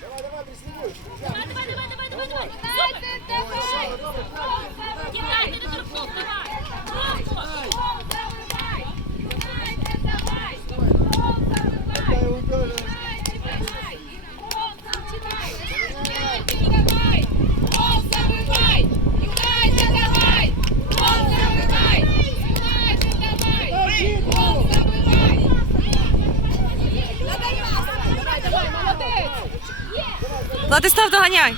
Давай, давай, преследуй. Давай, давай, давай, давай, давай, давай. давай, давай. Давай, давай, давай. Гол забивай. Юнайтед, давай. Гол забивай. Дай его тоже. Давай. Гол забивай. Юнайтед, давай. Гол забивай. Юнайтед, давай. Гол забивай. Юнайтед, давай. Гол забивай. Давай, давай, молодець. Владислав, доганяй.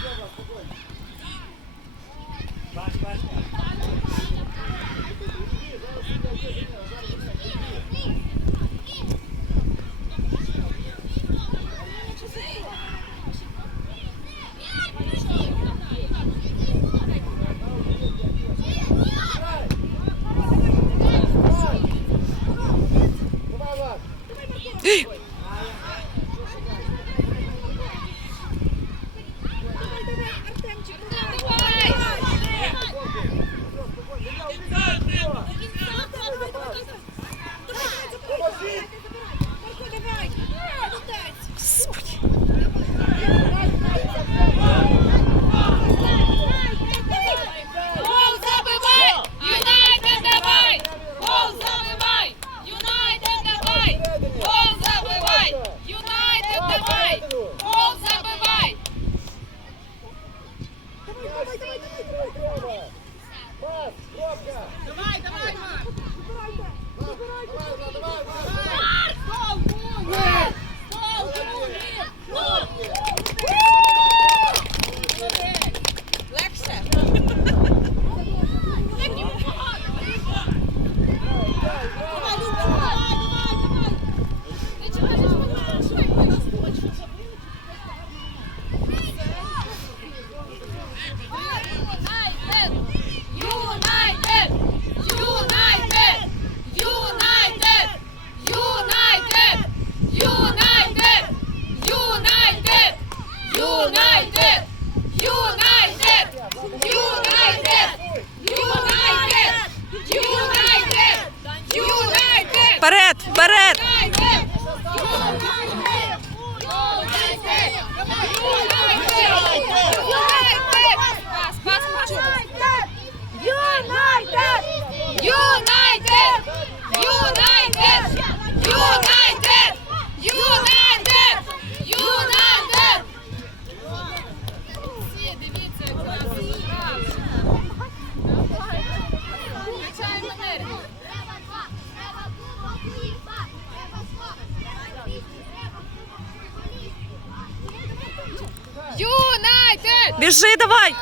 Біжи, давай.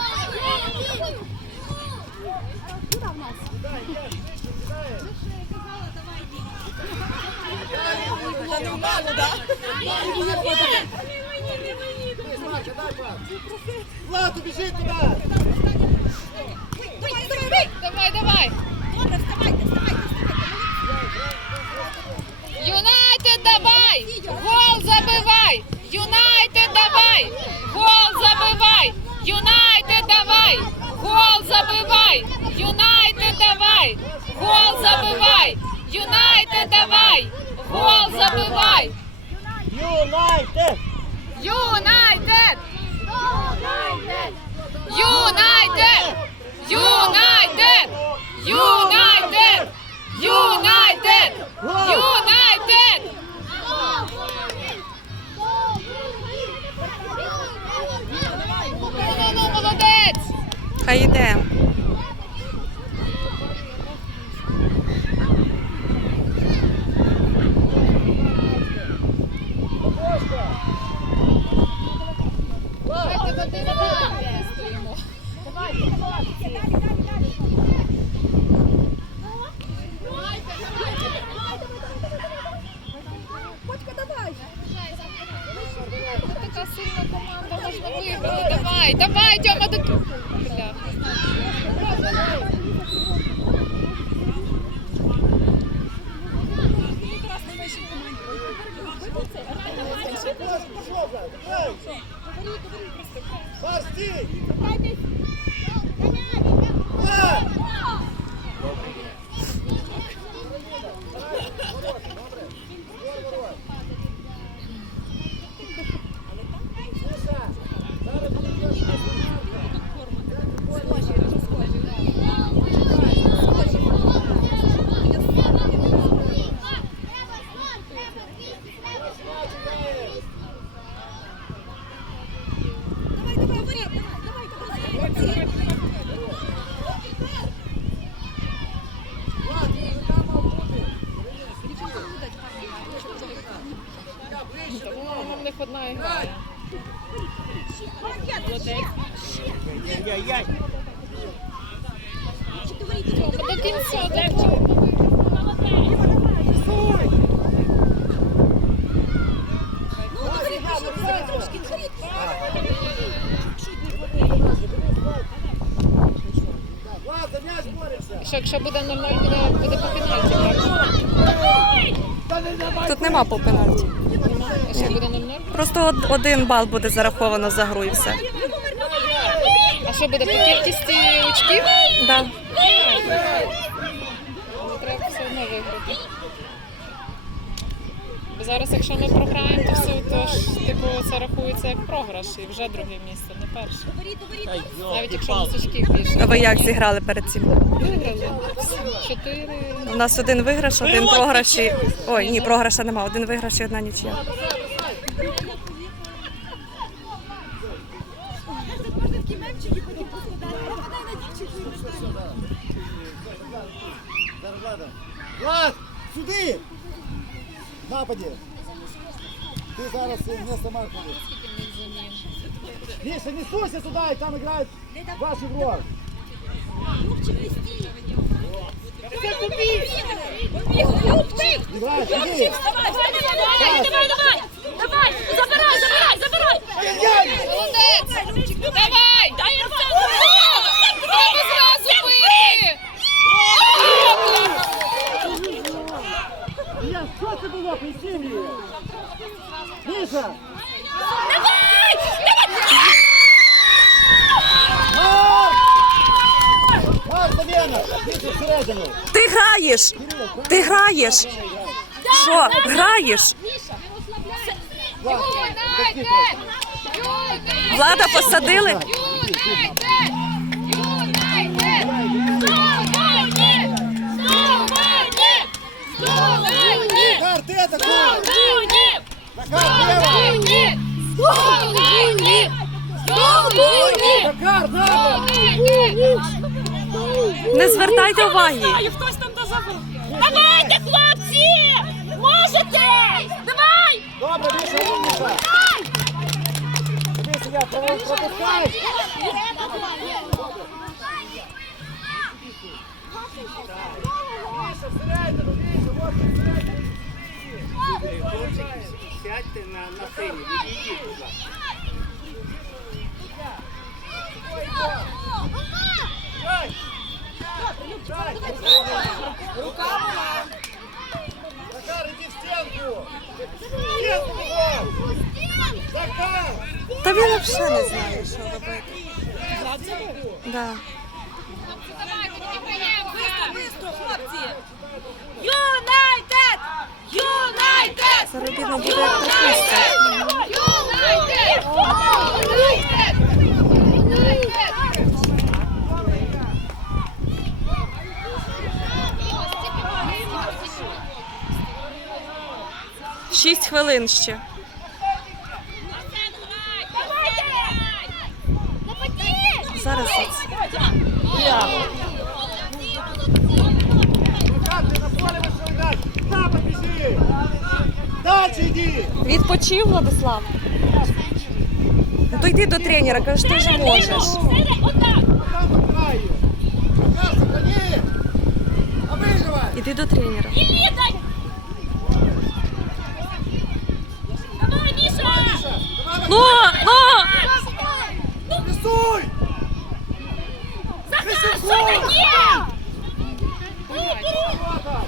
Туда. Давай, давай! Юнайтед, давай! Гол забивай! Юнайтед, давай! Гол забивай! Юнайтед, давай! Гол забивай! Юнайтед, давай! Гол забивай! Юнайтед, давай! Гол забивай! Юнайтед. Юнайтед! Юнайтед! Юнайтед! Юнайтед! Юнайтед! Юнайтед! Ну-ну-ну, Хай йде. Давайте подивимося, де стоїмо. Тут така сильна команда, можна виграти. Давай, давай, Тьома, до Бля. Пошел, Влад. Давай. Пас, стій. Влад. одна і грає. Молодець. До кінця. Що, якщо буде 0-0, буде, буде по пенальті? Тут нема по пенальті. Нема? Буде 0-0? Просто один бал буде зараховано за гру і все. Що буде по кількості очків? Да. Ну, треба все одно виграти. Бо зараз, якщо ми програємо, то все то ж, типу, це рахується як програш і вже друге місце, не перше. Навіть якщо у нас очків більше. А ви як зіграли перед цим? Виграли. Чотири. У нас один виграш, один програш і... Ой, ні, програша нема. Один виграш і одна нічия. Зараз Влада. Влад, сюди! Нападі. Ти зараз вместо Маркові. Миша, не суйся туда, и там играет ваш игрок. Играй, иди. Давай, давай, давай! Давай! Забирай, забирай, забирай! Молодець! Давай! Дай Ірфан! Треба зразу бити! Я, що це було? Присім її. Миша! Марк! Марк, замена! Миша, всередину! Ти граєш! Ти граєш! Що? Граєш? Влада посадили? Не звертайте уваги. Хтось там до забору. Давайте, хлопці! Можете! Давай! Добре, Миша, умніша! Тобі сидять, пропускай! Миша, всередину, Миша, вот всередину! Сядьте на, на сцені, відійдіть, будь ласка. Рука була. Захар, іди в стінку. Та він взагалі не знає, що робити. Да. Бистро, хлопці. Юнайтед! Юнайтед! Зарубіна буде як 6 хвилин ще. Зараз. Відпочив, Владислав. Ну, то йди до тренера, кажеш, ти вже можеш. Іди до тренера. Ну, ну! Рисуй! Захар, що таке? Ворота!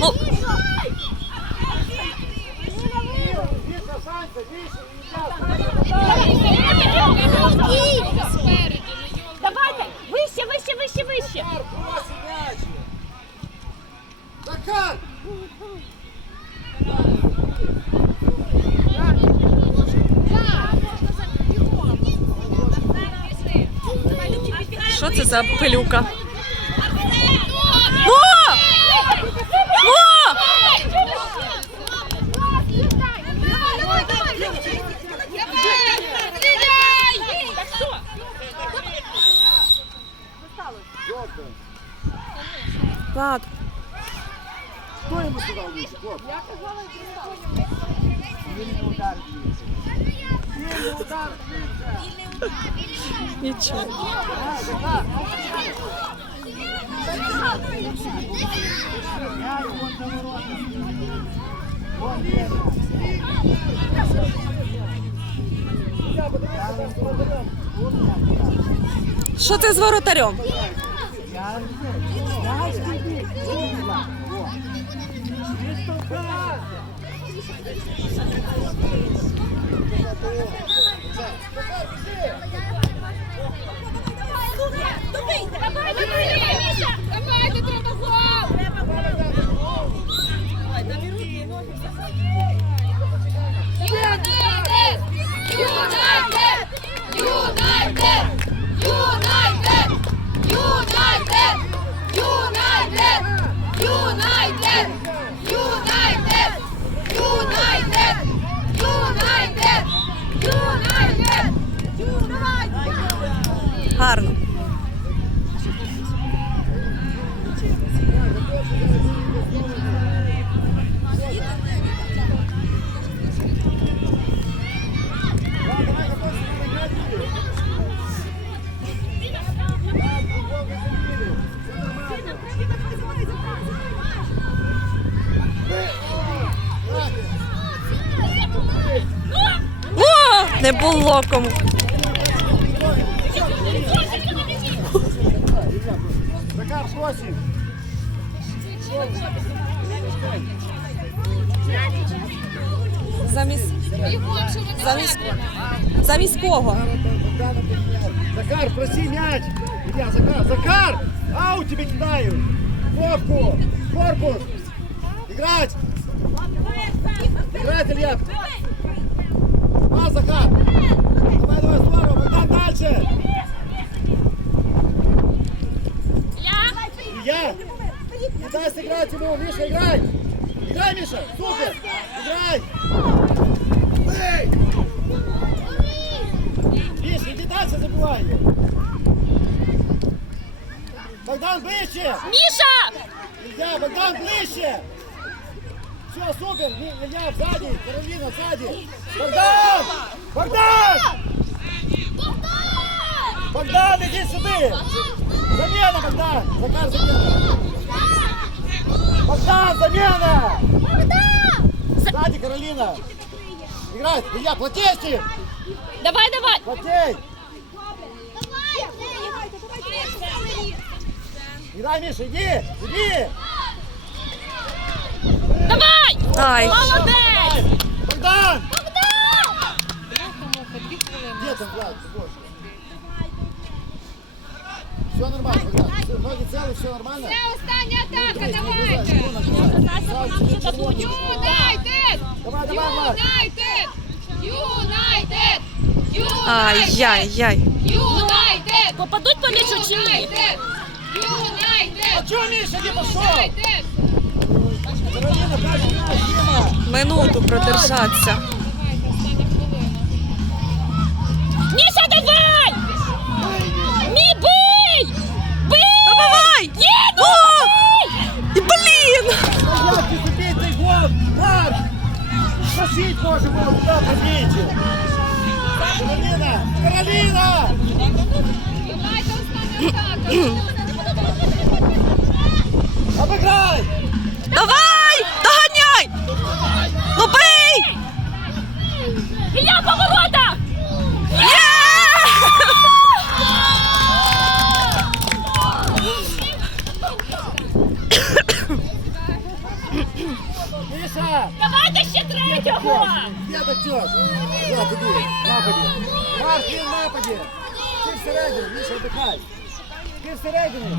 Ну, Миша, Санька, Миша, Давайте! це за пилюка? О! О! Влад. Кто ему сюда улизи, Я сказала, не удар Ничего. Що це з воротарем? Не було кому. Захар, просим. Замість, замість, замість кого? Захар, проси мяч. Илья, Захар, Захар! Ау, тебе кидаю. Вовку, корпус. Играть. Играть, Илья. А, Захар. Давай, давай, здорово. Богдан, дальше. Илья. Не дай сыграть ему. Миша, играй. Играй, Миша. Супер. Играй. Эй! Миша, иди дальше, забивай ее. Богдан, ближе. Міша! Илья, Богдан, ближе. Все, супер. Илья, сзади. Каролина, сзади. Богдан! Богдан! Богдан, иди сюда. Замена, Богдан. Захар, замена. Богдан, замена. Сзади, Каролина. Играть. Илья, плотей с ним. Давай, давай! Плотей. Играй, Миша, иди. Иди. Давай! Ай, Молодець! Богдан! Дві. Где там Влад? Все нормально, Богдан. Ноги цели, все нормально? Це остання атака, давайте! Юнайтед! Давай, давай, Юнайтед! Юнайтед! Ай-яй-яй! Юнайтед! Попадуть по мячу чи ні? Юнайтед! А чого Міша не пішов? Минуту продержаться. Міша, давай! Так! Сосід може було туди прибіжджу. Кароліна! Кароліна! Обыграй! Давай! середину.